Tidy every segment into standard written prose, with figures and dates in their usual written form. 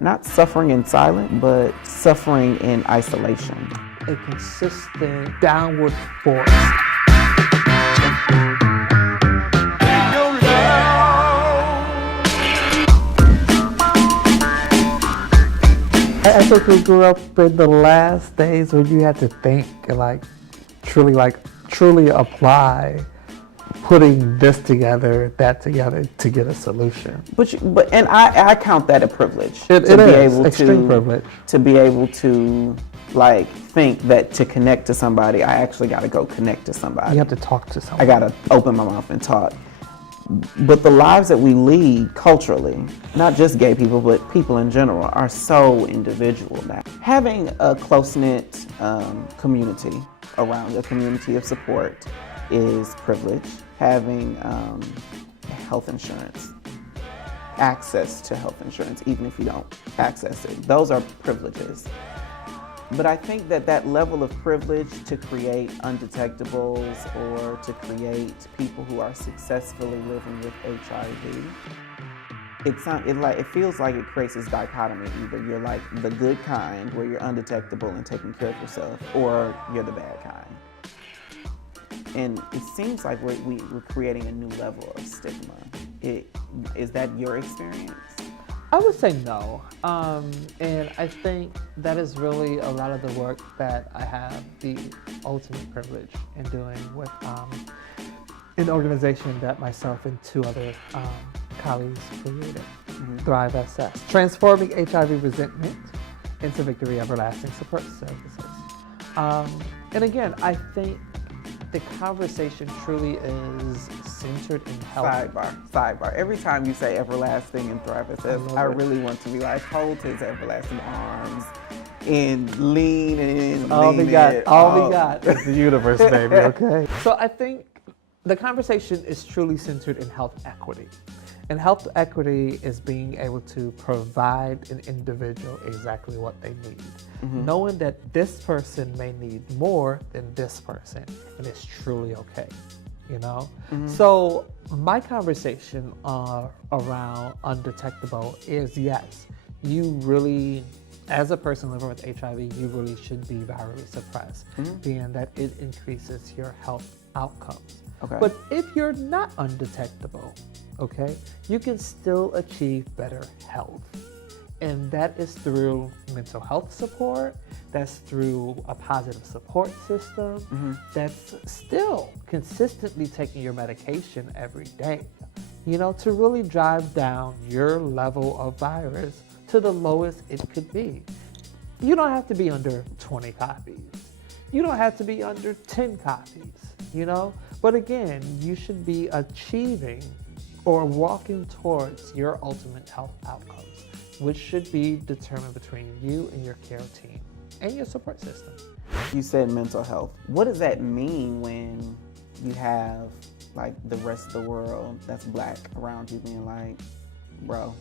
Not suffering in silence, but suffering in isolation. A consistent downward force. I think we grew up in the last days when you had to think and truly apply putting this together, that together to get a solution. But I count that a privilege. It is extreme privilege to be able to think that to connect to somebody, I actually got to go connect to somebody. You have to talk to someone. I got to open my mouth and talk. But the lives that we lead culturally, not just gay people, but people in general, are so individual now. Having a close-knit community around, a community of support, is privilege. Having health insurance, access to health insurance, even if you don't access it, those are privileges. But I think that level of privilege to create undetectables or to create people who are successfully living with HIV, it feels like it creates this dichotomy. Either you're like the good kind, where you're undetectable and taking care of yourself, or you're the bad kind. And it seems like we're creating a new level of stigma. Is that your experience? I would say no. And I think that is really a lot of the work that I have the ultimate privilege in doing with an organization that myself and two other colleagues created, Thrive SS, transforming HIV resentment into victory everlasting support services. And again, I think the conversation truly is centered in health. Sidebar. Every time you say everlasting and Thrive SS, I really want to be like, hold his everlasting arms and lean in. All we got is the universe, baby, okay? So I think the conversation is truly centered in health equity. And health equity is being able to provide an individual exactly what they need. Knowing that this person may need more than this person, and it's truly okay, you know? So my conversation around undetectable is, yes, you really, as a person living with HIV, you really should be virally suppressed, being that it increases your health outcomes. Okay. But if you're not undetectable, okay, you can still achieve better health. And that is through mental health support, that's through a positive support system, that's still consistently taking your medication every day, you know, to really drive down your level of virus to the lowest it could be. You don't have to be under 20 copies. You don't have to be under 10 copies, you know? But again, you should be achieving or walking towards your ultimate health outcomes, which should be determined between you and your care team and your support system. You said mental health. What does that mean when you have the rest of the world that's black around you being like, bro,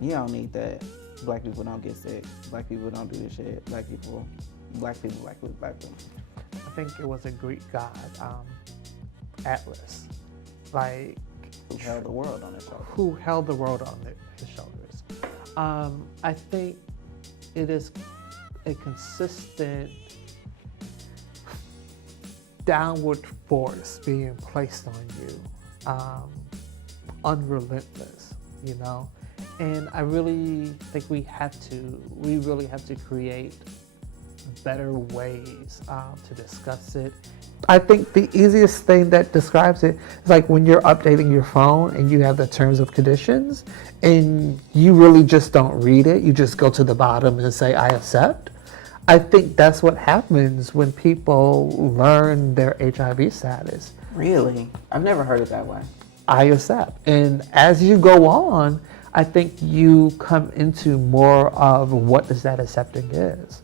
you don't need that. Black people don't get sick. Black people don't do this shit. Black people. I think it was a Greek god, Atlas, who held the world on his shoulders. His shoulders. I think it is a consistent downward force being placed on you, unrelentless, you know? And I really think we really have to create better ways to discuss it. I think the easiest thing that describes it is like when you're updating your phone and you have the terms of conditions and you really just don't read it, you just go to the bottom and say, I accept. I think that's what happens when people learn their HIV status. Really? I've never heard it that way. I accept. And as you go on, I think you come into more of what does that accepting is.